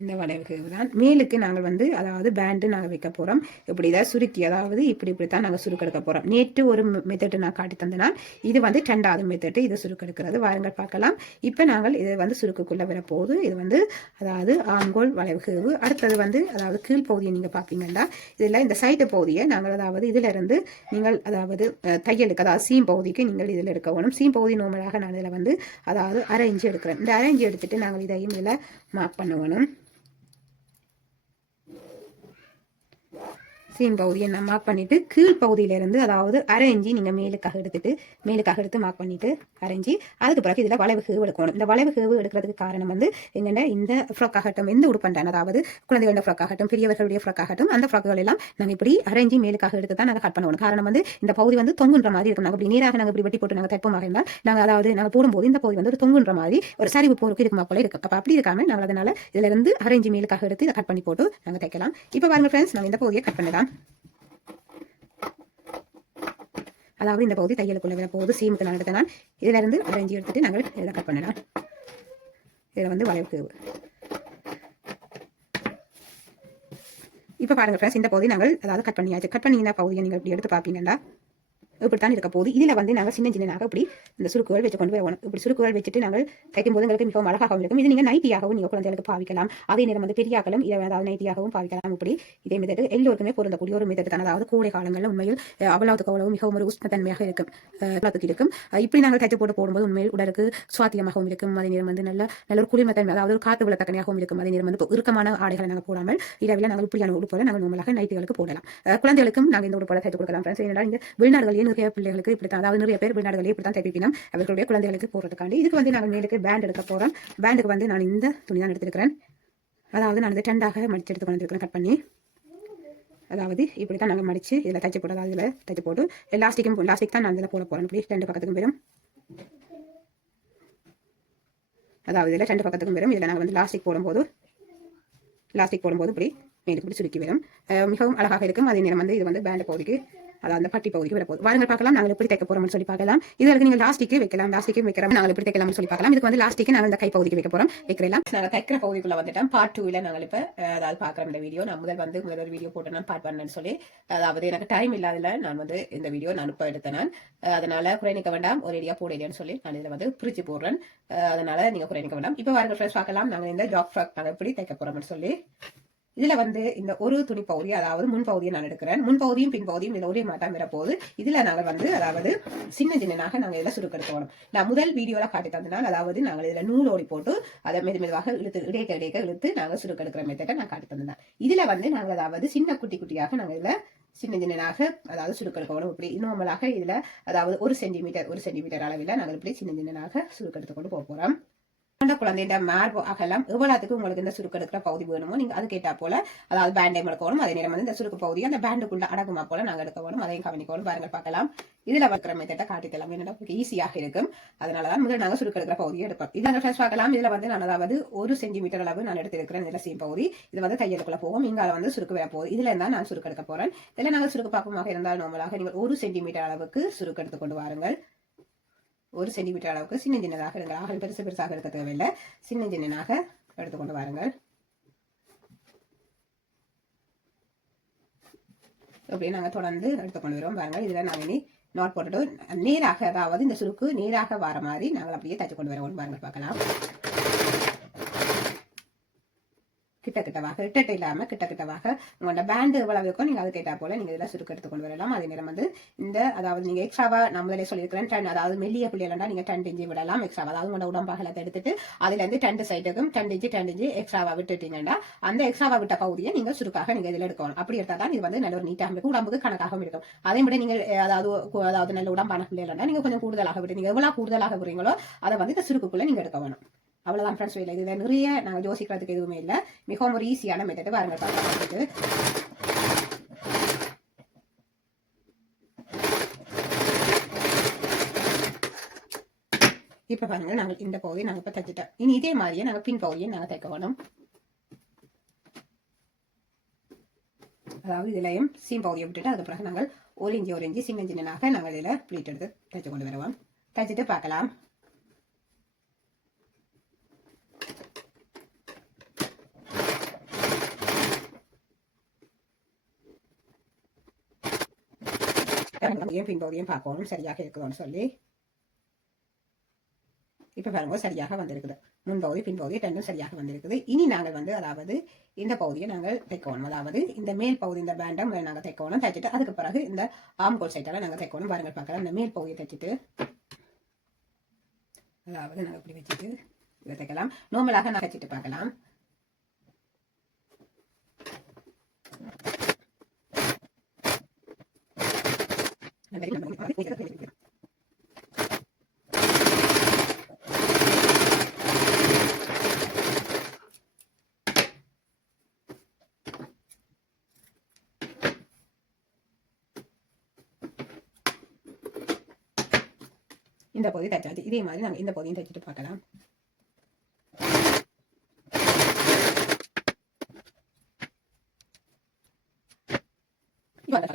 இந்த வளைவுக்கு தான் மேலுக்கு நாங்கள் வந்து அதாவது பேண்டு நாங்கள் வைக்க போகிறோம். இப்படி தான் சுருக்கி அதாவது இப்படித்தான் நாங்கள் சுருக்கெடுக்க போகிறோம். நேற்று ஒரு மெத்தட்டு நான் காட்டி தந்தனால் இது வந்து 2வது மெத்தட்டு இது சுருக்கெடுக்கிறது. வாருங்கள் பார்க்கலாம். இப்போ நாங்கள் இது வந்து சுருக்குக்குள்ளே வரப்போகுது. இது வந்து அதாவது ஆம்கோல் வளைவுக்கு. அடுத்தது வந்து அதாவது கீழ்ப்பகுதியை நீங்கள் பார்ப்பீங்கன்னா இதில் இந்த சைட்டு பகுதியை நாங்கள் அதாவது இதிலிருந்து நீங்கள் அதாவது தையலுக்கு அதாவது சீம் பகுதிக்கு நீங்கள் இதில் எடுக்க வேணும். சீம் பகுதி நோமலாக நான் இதில் வந்து அதாவது 1/2 இன்ச்சு எடுக்கிறேன். இந்த 1/2 இன்ச்சு எடுத்துட்டு நாங்கள் இதையும் இதில் மார்க் பண்ண வேணும். சீம் பகுதியை நான் மார்க் பண்ணிட்டு கீழ் பகுதியிலிருந்து அதாவது அரை இஞ்சி நீங்கள் மேலுக்காக எடுத்து மார்க் பண்ணிட்டு அரைஞ்சி அதுக்கு பிறகு இதில் வளைவு கேவு எடுக்கணும். இந்த வளைவு கேவு எடுக்கிறதுக்கு காரணம் வந்து எங்கள்ட இந்த ஃப்ராக் ஆகட்டும், எந்த உடுப்பண்டான் அதாவது குழந்தைகளோட ஃப்ராக் ஆகட்டும், பெரியவர்களுடைய ஃப்ராக் ஆகட்டும், அந்த ஃப்ராக்குகள் எல்லாம் நாங்கள் இப்படி அரைஞ்சி மேலுக்காக எடுத்து தான் நாங்கள் கட் பண்ணுவோம். காரணம் வந்து இந்த பகுதி வந்து தொங்குன்ற மாதிரி இருக்கும். நாங்கள் இப்படி நேராக நாங்கள் இப்படி வெட்டி போட்டு நாங்கள் தைப்பமாக இருந்தால் நாங்கள் அதாவது நாங்கள் போடும்போது இந்த பகுதி வந்து ஒரு தொங்குன்ற மாதிரி ஒரு சரிவு போருக்கு இருக்குமா போல இருக்கும். அப்போ அப்படி இருக்காமல் நாங்கள் அதனால இதுல இருந்து அரைஞ்சி மேலுக்காக எடுத்து இதை கட் பண்ணி போட்டு நாங்கள் தைக்கலாம். இப்போ பாருங்க ஃப்ரெண்ட்ஸ், நாங்கள் இந்த பகுதியை கட் பண்ணலாம். அதாவது இந்த பகுதி தையலுக்குள்ள வர போகுது. சீமுக்கு நான் எடுத்தேன். இதுல இருந்து அரைஞ்சி எடுத்துட்டு நாங்கள் இதை கட் பண்ணலாம். இதுல வந்து வளைவுக்கு இப்போ பாருங்க ஃப்ரெண்ட்ஸ், இந்த பகுதி நாங்கள் அதாவது கட் பண்ணியாச்சு. கட் பண்ணி இந்த பகுதியை நீங்கள் இப்படி எடுத்து பார்ப்பீங்கன்னா இப்படித்தான் இருக்க போகுது. இதில் வந்து நாங்கள் சின்ன சின்னதாக இப்படி இந்த சுருக்குகள் வச்சு கொண்டு போய் இப்படி சுருக்குகள் வச்சுட்டு நாங்கள் தைக்கும் போது எங்களுக்கு மிகவும் அழகாகவும் இருக்கும். இது நீங்கள் நைட்டியாகவும் நீங்கள் குழந்தைகளுக்கு பாவிக்கலாம். அதே நேரம் வந்து பெரியாக்களும் இதை அதாவது நைட்டியாகவும் பாவிக்கலாம். இப்படி இதே மெத்தட் எல்லோருக்குமே பொருந்தக்கூடிய ஒரு மெத்தட் தான். அதாவது கோடை காலங்களில் உண்மையில் அவ்வளவுக்கு அவ்வளவு மிகவும் ஒரு உஷ்ணத்தன்மையாக இருக்கும். இப்படி நாங்கள் தைச்சு போட்டு போடும்போது உண்மையில் உடலுக்கு சுவாத்தியமாகவும் இருக்கும். அதே நேரம் வந்து நல்ல ஒரு குளிர்மத்தன்மை அதாவது ஒரு காற்று விளத்தக்கனையாகவும் இருக்கும். அதே நேரம் வந்து இறுக்கமான ஆடைகளை நாங்கள் போடாமல் இரவில் நாங்கள் இப்படியான உடுப்போல நாங்கள் normalaக நைட்டிகளுக்கு போடலாம். குழந்தைகளுக்கும் நாங்கள் இந்த உடுப்போல தைத்து கொடுக்கலாம். ஏனென்றால் இந்த வெளிநாடுகளில் நிறைய பிள்ளைகளுக்கு இப்படித்தான், அதாவது நிறைய பேர் வெளிநாடுகளில் இப்படித்தான் தைப்பிக்கணும் அவர்களுடைய குழந்தைகளுக்கு போடுறதுக்காண்டி. இதுக்கு வந்து நாங்கள் மேலுக்கு பேண்ட் எடுக்க போகிறோம். பேண்டுக்கு வந்து நான் இந்த துணி தான் எடுத்துருக்கிறேன். அதாவது நான் இந்த டெண்டாக மடிச்சு எடுத்து கொண்டிருக்கிறேன் கட் பண்ணி. அதாவது இப்படி தான் நாங்கள் மடித்து இதில் தைச்சு போட்டு, அதாவது இதில் தைச்சு போட்டு லாஸ்டிக் தான் நான் இதில் போட போகிறேன். இப்படி ரெண்டு பக்கத்துக்கும் வரும். அதாவது இதில் ரெண்டு பக்கத்துக்கும் வரும். இதில் நாங்கள் வந்து லாஸ்டிக் போடும்போது இப்படி மேலுக்கு இப்படி சுருக்கி வரும். மிகவும் அழகாக இருக்கும். அதே நேரம் வந்து இது வந்து பேண்ட் பகுதிக்கு அதாவது அந்த பட்டி பகுதிக்கு வரப்போகுது. வாருங்கள் பார்க்கலாம் நாங்கள் எப்படி தைக்க போறோம்னு சொல்லி பார்க்கலாம். இதுக்கு நீங்கள் லாஸ்டிக்கு வைக்கலாம். லாஸ்டிக்கு வைக்கிறோம் நாங்கள் எப்படி தைக்கலாம்னு சொல்லி பார்க்கலாம். இதுக்கு வந்து லாஸ்டிக்கு நாங்கள் இந்த கை பகுதிக்கு வைக்க போறோம். வைக்கலாம். நாங்கள் தைக்கிற பகுதிக்குள்ள வந்துட்டோம். பார்ட் 2ல நாங்கள் இப்போ அதாவது பார்க்குற இந்த வீடியோ நான் முதல் ஒரு வீடியோ போட்டு நான் பார்ட் 1ன்னு சொல்லி, அதாவது எனக்கு டைம் இல்லாதல நான் வந்து இந்த வீடியோ நான் இப்போ எடுத்தேன். அதனால குறைநிக்க வேண்டாம், ஒரு ஏரியா போடலையான்னு சொல்லி நான் இதில் வந்து பிரிச்சு போடுறேன். அதனால நீங்க குறைநிக்க வேண்டாம். இப்போ வாருங்கள் ஃப்ரெண்ட்ஸ் பார்க்கலாம் நாங்கள் இந்த ஜாக் ஃப்ராக் நாங்கள் எப்படி தைக்க போறோம்னு சொல்லி. இதுல வந்து இந்த ஒரு துணி பகுதி அதாவது முன்பகுதியை நான் எடுக்கிறேன். முன்பகுதியும் பின்பகுதியும் இதுல ஒரே மாட்டம் வரப்போகுது. இதுல நாங்கள் வந்து அதாவது சின்ன சின்னனாக நாங்கள் இதில் சுருக்கெடுக்கணும். நான் முதல் வீடியோல காட்டி தந்தனால் அதாவது நாங்கள் இதுல நூலோடி போட்டு அதை மெதுவாக இடைக்க இழுத்து நாங்கள் சுருக்கெடுக்கிற மெத்தட்டை நான் காட்டி தந்தேன். இதுல வந்து நாங்கள் அதாவது சின்ன குட்டியாக நாங்கள் இதுல சின்ன சின்னனாக அதாவது சுருக்கெடுக்கணும். இப்படி நார்மலாக இதுல அதாவது ஒரு சென்டிமீட்டர் அளவில் நாங்கள் இப்படி சின்ன சின்னனாக சுருக்கெடுத்து கொண்டு போக போறோம். குழந்தைய மார்பு அகலாம் எவ்வளவுக்கு உங்களுக்கு இந்த சுருக்கு எடுக்கிற பகுதி வேணுமோ நீங்க அது கேட்டா போல அதாவது பேண்டை எடுக்கணும். அதே நேரம் வந்து இந்த சுருக்கு பகுதி அந்த பேண்டுக்குள்ள அடங்குமா போல நாங்க எடுக்க வேணும். அதையும் கவனிக்கணும். பாருங்க பார்க்கலாம். இதுல வைக்கிற மெத்தட்டை காட்டிக்கலாம். என்னன்னா ஈஸியாக இருக்கும். அதனாலதான் முதல் நாங்க சுருக்கு எடுக்கிற பகுதியை எடுப்போம். இதை நாங்கள் பார்க்கலாம். இதுல வந்து நான் அதாவது 1 சென்டிமீட்டர் அளவு நான் எடுத்திருக்கிறேன். இதுல சீம் பகுதி இது வந்து தையலுக்குள்ள போகும். இங்கால வந்து சுருக்கு வர போகுது. இதுல இருந்தா நான் சுருக்கு எடுக்க போறேன். இதுல நாங்கள் சுருக்கு பாப்பமாக இருந்தால் நார்மலாக நீங்கள் 1 சென்டிமீட்டர் அளவுக்கு சுருக்கு எடுத்து கொண்டு வாருங்கள். 1 சென்டிமீட்டர் அளவுக்கு சின்ன சின்னதாக எடுங்கள். ஆகல் பெருசாக எடுக்க தேவையில்லை. சின்ன சின்னதாக எடுத்துக்கொண்டு வாருங்கள். அப்படியே நாங்கள் தொடர்ந்து எடுத்துக்கொண்டு வருவோம். பாருங்கள் இதுல நாங்கள் இனி நாட் போட்டுட்டு நேராக அதாவது இந்த சுருக்கு நேராக வர மாதிரி நாங்கள் அப்படியே தச்சு கொண்டு வருவோம். பாருங்கள் பார்க்கலாம். கிட்டத்தட்டவாக இட்டட்டு இல்லாம கிட்டத்தட்டவாக உங்களோட பேண்ட் எவ்வளவு இருக்கும் நீங்க அது கேட்டா போல நீங்க இதெல்லாம் சுருக்கு எடுத்து கொண்டு வரலாம். அதே நேரம் வந்து இந்த அதாவது நீங்க எக்ஸ்ட்ராவா நம்மளே சொல்லியிருக்கிறேன் அதாவது மெல்லிய பிள்ளைகளா நீங்க 10 இன்ச்சு விடலாம். எக்ஸ்ட்ரா அதாவது உங்களோட உடம்பாகலத்தை எடுத்துட்டு அதுல இருந்து 2 சைடுக்கும் 10 இன்ச்சு எக்ஸ்ட்ராவா விட்டுட்டீங்கன்னா அந்த எக்ஸ்ட்ராவா விட்ட பகுதியை நீங்க சுருக்காக நீங்க இதுல எடுக்கணும். அப்படி எடுத்தா தான் இது வந்து நல்ல ஒரு நீட்டாக இருக்கும். உடம்புக்கு கணக்காகவும் இருக்கும். அதே விட நீங்க அதாவது நல்ல உடம்பான பிள்ளைகளா நீங்க கொஞ்சம் கூடுதலாக விட்டு நீங்க எவ்வளவு கூடுதலாக விடுறீங்களோ அதை வந்து இந்த சுருக்குக்குள்ள நீங்க எடுக்க வேணும். அவ்வளவுதான் ஃப்ரெண்ட்ஸ். இல்லை இதுல நிறைய நாங்கள் யோசிக்கிறதுக்கு எதுவுமே இல்லை. மிகவும் ஒரு ஈஸியான மெத்தட். பாருங்க பார்க்கறதுக்கு இப்ப பாருங்க நாங்கள் இந்த பகுதியை நாங்கள் இப்ப தைச்சிட்டோம். இனி இதே மாதிரியே நாங்கள் பின் பகுதியை நாங்கள் தைக்க வேணும். அதாவது இதுலயும் சீம் பகுதியை விட்டுட்டு அதுக்கு பிறகு நாங்கள் ஒரு இஞ்சி சின்ன சின்னனாக நாங்கள் இதுல பிளீட் எடுத்து தைச்சு கொண்டு வருவோம். தைச்சிட்டு பார்க்கலாம். பின்பகுதியும் பார்க்கணும் சரியாக இருக்குதுன்னு சொல்லி. இப்ப பாருங்க சரியாக வந்திருக்குது. முன்பகுதி பின்பகுதி ரெண்டும் சரியாக வந்திருக்குது. இனி நாங்கள் வந்து அதாவது இந்த பகுதியை நாங்கள் தைக்கணும். அதாவது இந்த மேல் பகுதி இந்த பேண்டம் நாங்கள் தைக்கணும். தைச்சிட்டு அதுக்கு பிறகு இந்த ஆம்கோல் சைட்டால நாங்கள் தைக்கணும். பாருங்கள் பார்க்கலாம். இந்த மேல் பகுதியை தைச்சிட்டு அதாவது நாங்கள் இப்படி வச்சுட்டு இதை தைக்கலாம். நார்மலாக நான் தைச்சிட்டு பார்க்கலாம். இந்த பகுதி தைச்சாச்சு. இதே மாதிரி நாங்கள் இந்த பகுதியும் தைச்சிட்டு பார்க்கலாம்.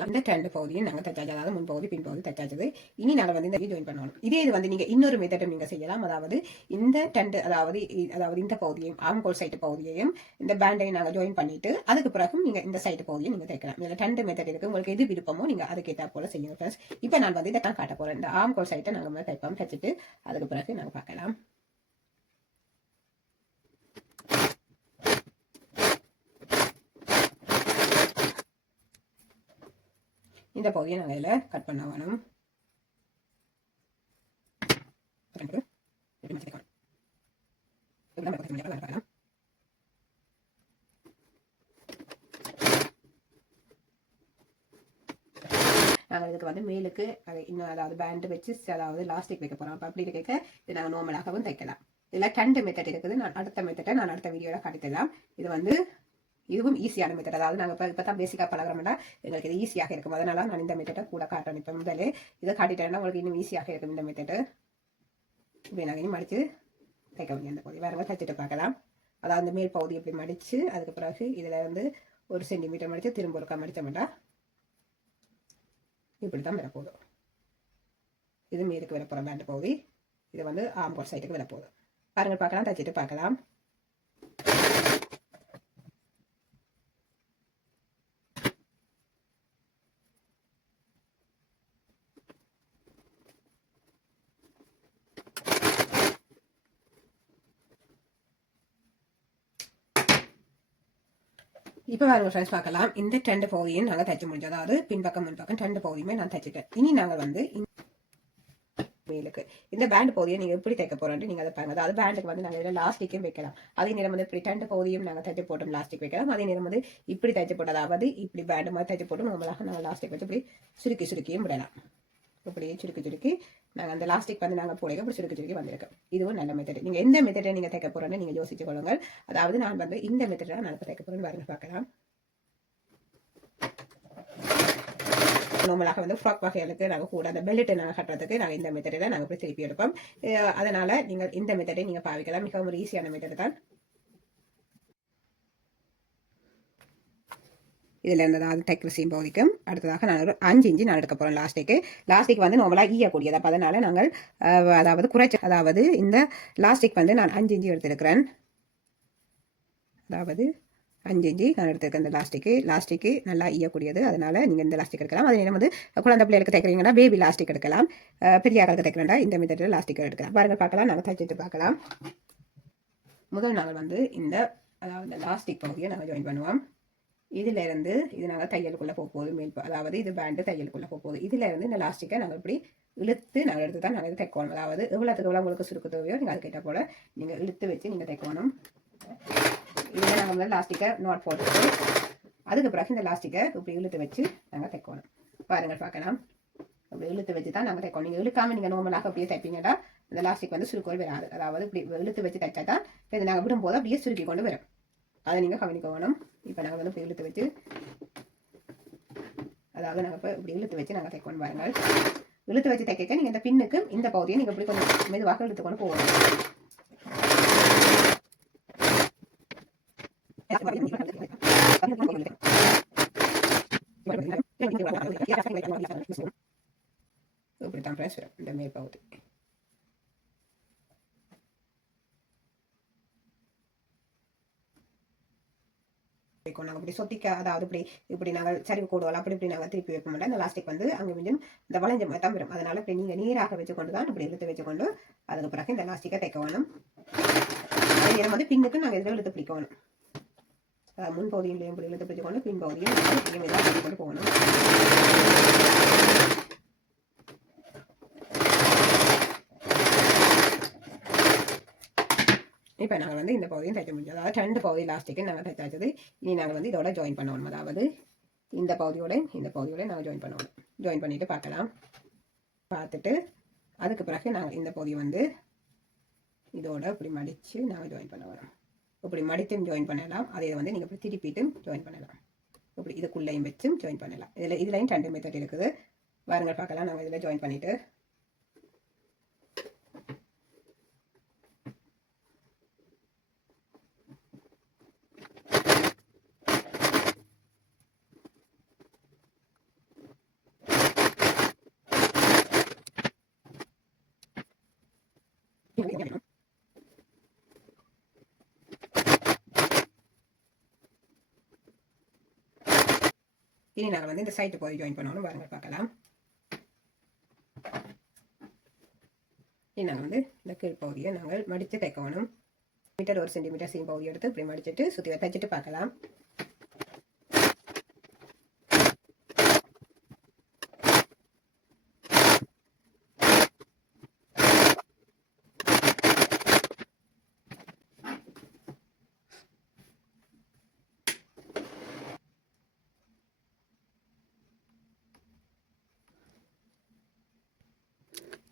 இந்த ரெண்டு பகுதியும் நாங்கள் தைச்சாச்சு, அதாவது முன்பகுதி பின்பகுதி தைச்சாச்சது. இனி நாங்கள் வந்து இந்த ஜாயின் பண்ணணும். இதே இது வந்து நீங்கள் இன்னொரு மெத்தடும் நீங்கள் செய்யலாம். அதாவது இந்த டெண்டு அதாவது இந்த பகுதியையும் ஆம்கோல் சைட்டு பகுதியையும் இந்த பேண்டையும் நாங்கள் ஜாயின் பண்ணிட்டு அதுக்கு பிறகு நீங்கள் இந்த சைட்டு பகுதியை நீங்கள் தைக்கலாம். இதில் ரெண்டு மெத்தட் இருக்குது. உங்களுக்கு எது விருப்பமோ நீங்கள் அதுக்கேற்ற போல செய்யுங்க ஃப்ரெண்ட்ஸ். இப்போ நான் வந்து இதை தான் காட்ட போகிறேன். இந்த ஆம்கோல் சைட்டை நாங்கள் தைப்போம். தைச்சிட்டு அதுக்கு பிறகு நாங்கள் பார்க்கலாம். இந்த பகுதியை நாங்கள் இதில் கட் பண்ண வேணும். நாங்கள் இதுக்கு வந்து மேலுக்கு அதை இன்னும் அதாவது பேண்டு வச்சு அதாவது லாஸ்டிக் வைக்க போகிறோம். அப்போ அப்படி இருக்க இது நாங்கள் நார்மலாகவும் தைக்கலாம். இதில் 2 மெத்தட் இருக்குது. நான் அடுத்த மெத்தட்டை நான் அடுத்த வீடியோவில் காட்டித்தரலாம். இது வந்து இதுவும் ஈஸியான மெத்தட். அதாவது நாங்கள் இப்போ தான் பேசிக்காக பழகிறோம்னா எங்களுக்கு இது ஈஸியாக இருக்கும். அதனால நான் இந்த மெத்தட்டை கூட காட்டுறேன். இப்போ முதலே இதை காட்டிட்டேன்னா உங்களுக்கு இன்னும் ஈஸியாக இருக்கும் இந்த மெத்தட்டு. இப்படி நாங்கள் இன்னும் மடித்து தைக்க முடியும். அந்த பகுதி வேறு தைச்சிட்டு பார்க்கலாம். அதாவது அந்த மேல் பகுதி இப்படி மடித்து அதுக்கு பிறகு இதில் வந்து 1 சென்டிமீட்டர் மடித்து திரும்ப ஒருக்கா மடித்தோம்னா இப்படி தான் வரப்போகுது. இது மேலுக்கு விளப்புற பேண்ட் பகுதி. இது வந்து ஆம்போல் சைட்டுக்கு விளப்போகுது. பாருங்கள் பார்க்கலாம், தைச்சிட்டு பார்க்கலாம். இப்போ வேறு ஃப்ரெண்ட்ஸ் பார்க்கலாம். இந்த 2 பகுதியும் நாங்கள் தைச்சு முடிஞ்சோம். அதாவது பின்பக்கம் முன்பக்கம் 2 பகுதியுமே நான் தைச்சிட்டேன். இனி நாங்கள் வந்து மேலுக்கு இந்த பேண்ட் பகுதியை நீங்கள் எப்படி தைக்க போகிறோன்ட்டு நீங்கள் அதை பாருங்க. அதாவது பேண்டுக்கு வந்து நாங்கள் இதில் லாஸ்டிக்கும் வைக்கலாம். அதே நேரம் வந்து இப்படி 2 பகுதியும் நாங்கள் தைச்சு போட்டோம் லாஸ்டிக் வைக்கலாம். அதே நேரம் வந்து இப்படி தைச்சு போட்டு அதாவது இப்படி பேண்டு மாதிரி தைச்சு போட்டு நம்மளாக நாங்கள் லாஸ்டிக் வச்சு இப்படி சுருக்கியும் விடலாம். இப்படி சுருக்கி நாங்கள் அந்த லாஸ்டிக் வந்து நாங்கள் போடுங்க இப்படி சுருக்கி வந்திருக்கோம். இதுவும் நல்ல மெத்தட். நீங்கள் எந்த மெத்தடை நீங்கள் தைக்க போகிறோன்னு நீங்கள் யோசிச்சு கொள்ளுங்கள். அதாவது நான் வந்து இந்த மெத்தடை நான் இப்போ தைக்க போகிறேன்னு பாருங்க பார்க்கலாம். நார்மலாக வந்து ஃப்ராக் வகைகளுக்கு நாங்கள் கூட அந்த பெல்ட்டை நாங்கள் கட்டுறதுக்கு நாங்கள் இந்த மெத்தடில் நாங்கள் போய் திருப்பி எடுப்போம். அதனால் நீங்கள் இந்த மெத்தடை நீங்கள் பாவிக்கலாம். மிகவும் ஒரு ஈஸியான மெத்தட் தான். இதில் இருந்ததாவது தைக்கிற சீம் பகுதிக்கும் அடுத்ததாக நான் ஒரு 5 இன்ச்சு நான் எடுக்க போகிறேன். லாஸ்டிக் வந்து நார்மலாக ஈயக்கூடியது. அப்போ அதனால் நாங்கள் அதாவது அதாவது இந்த லாஸ்டிக் வந்து நான் 5 இன்ச்சு எடுத்திருக்கிறேன். அதாவது 5 இன்ச்சு நான் எடுத்திருக்கேன். இந்த லாஸ்டிக்கு நல்லா ஈயக்கூடியது. அதனால் நீங்கள் இந்த லாஸ்டிக் எடுக்கலாம். அதே நேரம் வந்து குழந்தை பிள்ளைகளுக்கு தைக்கிறீங்கன்னா பேபி லாஸ்டிக் எடுக்கலாம். பெரிய ஆக்களுக்கு தைக்கிறேன்டா இந்த மெத்தடில் லாஸ்டிக் எடுக்கலாம். பாருங்கள் பார்க்கலாம், நாங்கள் தைச்சிட்டு பார்க்கலாம். முதல் நாங்கள் வந்து இந்த அதாவது லாஸ்டிக் பகுதியை நாங்கள் ஜாயின் பண்ணுவோம். இதில் இருந்து இது நாங்கள் தையலுக்குள்ளே போகுது மேல் அதாவது இது பேண்டு தையலுக்குள்ளே போகுது. இதில் இருந்து இந்த லாஸ்டிக்கை நாங்கள் இப்படி இழுத்து நாங்கள் எடுத்து தான் நாங்கள் இது தைக்கணும். அதாவது எவ்வளோத்துக்கு எவ்வளோ உங்களுக்கு சுருக்கு தேவையோ நீங்கள் அதுக்கேற்ற போல் நீங்கள் இழுத்து வச்சு நீங்கள் தைக்கணும். இதில் நாங்கள் வந்து லாஸ்டிக்கை நாட் போட்டுட்டு அதுக்கு பிறகு இந்த லாஸ்டிக்கை இப்படி இழுத்து வச்சு நாங்கள் தைக்கணும். பாருங்கள் பார்க்கலாம், அப்படி இழுத்து வச்சு தான் நாங்கள் தைக்கணும். நீங்கள் இழுக்காமல் நீங்கள் நார்மலாக அப்படியே தைப்பீங்கன்னா இந்த லாஸ்டிக் வந்து சுருக்கோடு வராது. அதாவது இப்படி இழுத்து வச்சு தைச்சா தான் இது நாங்கள் விடும்போது அப்படியே சுருக்கி கொண்டு வரும். அதை நீங்கள் கவனிக்க வேணும். இப்போ நாங்கள் வந்து இப்படி இழுத்து வச்சு அதாவது நாங்கள் இப்போ இப்படி இழுத்து வச்சு நாங்கள் தைக்கணும். பாருங்கள், இழுத்து வச்சு தைக்க நீங்கள் இந்த பின்னுக்கு இந்த பகுதியை நீங்கள் இப்படி கொஞ்சம் மெதுவாக இழுத்து கொண்டு போகணும். இப்படித்தான் ஃப்ரெண்ட்ஸ் இந்த மேல் பகுதி. நாங்கள் இப்படி சொத்திக்க அதாவது இப்படி நாங்கள் சரிவு கூடுவோம் அப்படி நாங்கள் திருப்பி வைக்க மாட்டோம். இந்த லாஸ்டிக் வந்து அங்கே கொஞ்சம் இந்த வளைஞ்ச தான் வரும். அதனால இப்படி நீங்கள் நீராக வச்சுக்கொண்டு தான் இப்படி இழுத்து வச்சுக்கொண்டு அதுக்கு பிறகு இந்த லாஸ்டிக்கை தைக்க வேணும். அதே நேரம் வந்து பின்னுக்கு நாங்கள் இதில் இழுத்து பிடிக்கணும். முன் பகுதியிலையும் இப்படி இழுத்து பிடிச்சிக்கொண்டு பின் பகுதியும் இதாக கொண்டு போகணும். இப்போ நாங்கள் வந்து இந்த பகுதியும் தைக்க முடியும். அதாவது 2 பகுதி லாஸ்டிக்கு நாங்கள் தைச்சாச்சது. இனி நாங்கள் வந்து இதோட ஜாயின் பண்ணணும். அதாவது இந்த பகுதியோட நாங்கள் ஜாயின் பண்ணுவோம். ஜாயின் பண்ணிவிட்டு பார்க்கலாம். பார்த்துட்டு அதுக்கு பிறகு நாங்கள் இந்த பகுதியை வந்து இதோட இப்படி மடித்து நாங்கள் ஜாயின் பண்ண வரோம். இப்படி மடித்தும் ஜாயின் பண்ணலாம். அதை வந்து நீங்கள் இப்படி திருப்பிட்டும் ஜாயின் பண்ணலாம். இப்படி இதுக்குள்ளேயும் வச்சும் ஜாயின் பண்ணலாம். இதுலையும் 2 மெத்தட் இருக்குது. வாருங்கள் பார்க்கலாம். நாங்கள் இதில் ஜாயின் பண்ணிவிட்டு இனி நாங்கள் வந்து இந்த சைட்டு போய் ஜாயின் பண்ணணும். பாருங்கள் பார்க்கலாம். இனி நாங்கள் வந்து இந்த கீழ் பகுதியை நாங்கள் மடித்து தைக்கணும். மீட்டர் 1 சென்டிமீட்டர் சீம் பகுதி எடுத்து இப்படி மடிச்சுட்டு சுற்றி தைச்சிட்டு பார்க்கலாம்.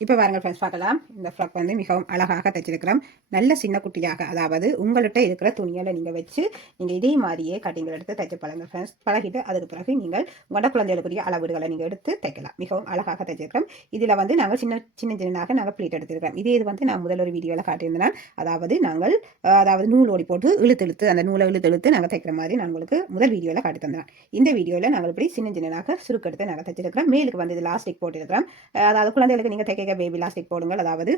இப்போ பாருங்கள் ஃப்ரெண்ட்ஸ் பார்க்கலாம். இந்த ஃப்ராக் வந்து மிகவும் அழகாக தைச்சிருக்கிறோம். நல்ல சின்ன குட்டியாக, அதாவது உங்கள்கிட்ட இருக்கிற துணியில் நீங்கள் வச்சு நீங்கள் இதே மாதிரியே கட்டிங்கள் எடுத்து தைச்சு பழங்கள் ஃப்ரெண்ட்ஸ். பழகிட்டு அதுக்கு பிறகு நீங்கள் உங்களோட குழந்தைகளுக்குரிய அளவீடுகளை நீங்கள் எடுத்து தைக்கலாம். மிகவும் அழகாக தைச்சிருக்கிறோம். இதில் வந்து நாங்கள் சின்னதாக நாங்கள் ப்ளீட் எடுத்துருக்கிறோம். இதே இது வந்து நான் முதல் ஒரு வீடியோவில் காட்டியிருந்தேன். அதாவது நூல் ஓடி போட்டு இழுத்து அந்த நூலை இழுத்து நாங்கள் தைக்கிற மாதிரி நான் உங்களுக்கு முதல் வீடியோவில் காட்டி தந்தேன். இந்த வீடியோவில் நாங்கள் இப்படி சின்னதாக சுருக்கெடுத்து நாங்கள் தைச்சிருக்கிறோம். மேலுக்கு வந்து இது லாஸ்டிக் போட்டிருக்கிறோம். அதாவது குழந்தைகளுக்கு நீங்கள் தைக்க பேபி லாஸ்டிக் போடுங்கள். அதாவது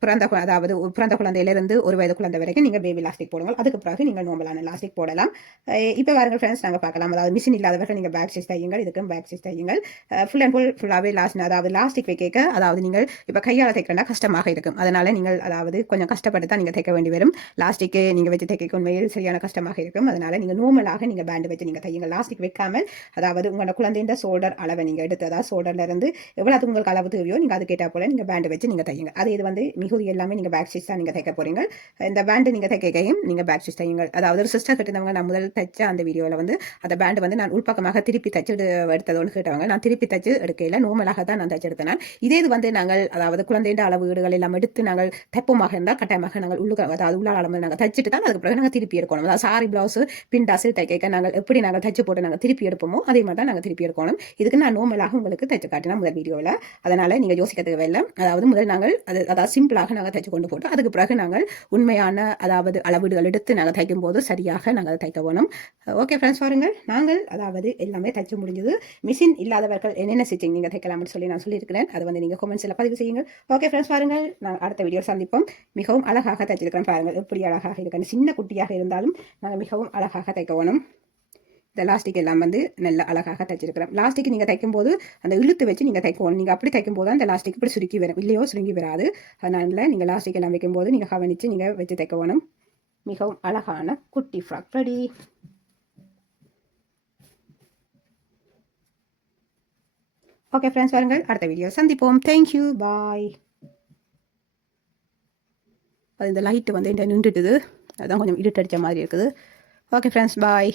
பிறந்த குழந்தையிலிருந்து 1 வயது குழந்தை வரைக்கும் நீங்கள் பேபி லாஸ்டிக் போடுங்கள். அதுக்கு பிறகு நீங்கள் நார்மலான லாஸ்டிக் போடலாம். இப்போ பாருங்கள் ஃப்ரெண்ட்ஸ், நாங்கள் பார்க்கலாம். அதாவது மிஷின் இல்லாதவர்கள் நீங்கள் பேக் ஸ்டிச் தையுங்கள். இதுக்கும் பேக் ஸ்டிச் தையுங்கள். ஃபுல்லாகவே லாஸ்டிக் வைக்க, அதாவது நீங்கள் இப்போ கையால் தைக்கிறனா கஷ்டமாக இருக்கும். அதனால நீங்கள் அதாவது கொஞ்சம் கஷ்டப்பட்டு தான் நீங்கள் தைக்க வேண்டி வரும். லாஸ்டிக்கு நீங்கள் வச்சு தைக்க உண்மையில் சரியான கஷ்டமாக இருக்கும். அதனால நீங்கள் நார்மலாக நீங்கள் பேண்டு வச்சு நீங்கள் தையுங்கள். லாஸ்டிக் வைக்காமல், அதாவது உங்களோட குழந்தையின் ஷோல்டர் அளவை நீங்கள் எடுத்து, அதாவது ஷோல்டர்ல இருந்து எவ்வளவு உங்களுக்கு அளவு தேவையோ நீங்கள் அது கேட்டால் போல நீங்கள் பேண்டு வச்சு நீங்கள் தையுங்க. அது இது வந்து மிகுதி எல்லாமே நீங்கள் பேக் ஸ்டிச் தான் நீங்கள் தைக்க போறீங்க. இந்த பேண்டு நீங்கள் தைக்கையும் நீங்கள் பேக் ஸ்டிச் தையுங்கள். அதாவது ஒரு சிஸ்டர் கிட்டவங்க நான் முதல் தைச்ச அந்த வீடியோவில் வந்து அந்த பேண்டு வந்து நான் உள்பக்கமாக திருப்பி தைச்சு எடுத்ததோடு கேட்டவங்க, நான் திருப்பி தைச்சு எடுக்கையில் நார்மலாக தான் நான் தைச்சு எடுத்தேன். இதே இது வந்து நாங்கள் அதாவது குழந்தையின் அளவுகள் எல்லாம் எடுத்து நாங்கள் தைப்பமாக இருந்தால் கட்டாயமாக நாங்கள் அதாவது உள்ளால் அளவு நாங்கள் தைச்சிட்டு தான் அதுக்கு பிறகு நாங்கள் திருப்பி எடுக்கணும். அதாவது சாரி பிளவுஸ் பின்டாசு தைக்க நாங்கள் எப்படி நாங்கள் தைச்சு போட்டு நாங்கள் திருப்பி எடுப்போமோ அதே மாதிரி தான் நாங்கள் திருப்பி எடுக்கணும். இதுக்கு நான் நார்மலாக உங்களுக்கு தைச்சு காட்டினா முதல் வீடியோவில். அதனால நீங்கள் யோசிக்கிறதுக்கு வேலை. அதாவது முதல் நாங்கள் அதாவது சிம்பிளாக நாங்கள் தைச்சு கொண்டு போட்டு அதுக்கு பிறகு நாங்கள் உண்மையான அதாவது அளவீடுகள் எடுத்து நாங்கள் தைக்கும் போது சரியாக நாங்கள் தைக்க வேணும். ஓகே ஃப்ரெண்ட்ஸ், பாருங்கள் நாங்கள் அதாவது எல்லாமே தைச்சு முடிஞ்சது. மிஷின் இல்லாதவர்கள் என்னென்ன ஸ்டிச்சிங் நீங்கள் தைக்கலாம்னு சொல்லி நான் சொல்லியிருக்கிறேன். அது வந்து நீங்கள் கமெண்ட்ஸில் பதிவு செய்யுங்கள். ஓகே ஃப்ரெண்ட்ஸ், பாருங்கள் நாங்கள் அடுத்த வீடியோ சந்திப்போம். மிகவும் அழகாக தைச்சிருக்கிறேன். பாருங்கள் எப்படி அழகாக இருக்கணும். சின்ன குட்டியாக இருந்தாலும் நாங்கள் மிகவும் அழகாக தைக்க வேணும். இந்த லாஸ்டிக் எல்லாம் வந்து நல்ல அழகாக தைச்சிருக்கிறோம். லாஸ்டிக் நீங்கள் தைக்கும்போது அந்த இழுத்து வச்சு நீங்கள் தைக்கணும். நீங்கள் அப்படி தைக்கும்போது அந்த லாஸ்டிக் இப்படி சுருக்கி வரும், இல்லையோ சுருங்கி வராது. அதனால நீங்கள் லாஸ்டிக் எல்லாம் வைக்கும்போது நீங்கள் கவனித்து நீங்கள் வச்சு தைக்கணும். மிகவும் அழகான குட்டி ஃப்ராக் ரெடி. ஓகே ஃப்ரெண்ட்ஸ், வாருங்கள் அடுத்த வீடியோ சந்திப்போம். தேங்க்யூ, பாய். இந்த லைட்டு வந்து நின்றுட்டுது, அதான் கொஞ்சம் இருட்டடிச்ச மாதிரி இருக்குது. ஓகே ஃப்ரெண்ட்ஸ், பாய்.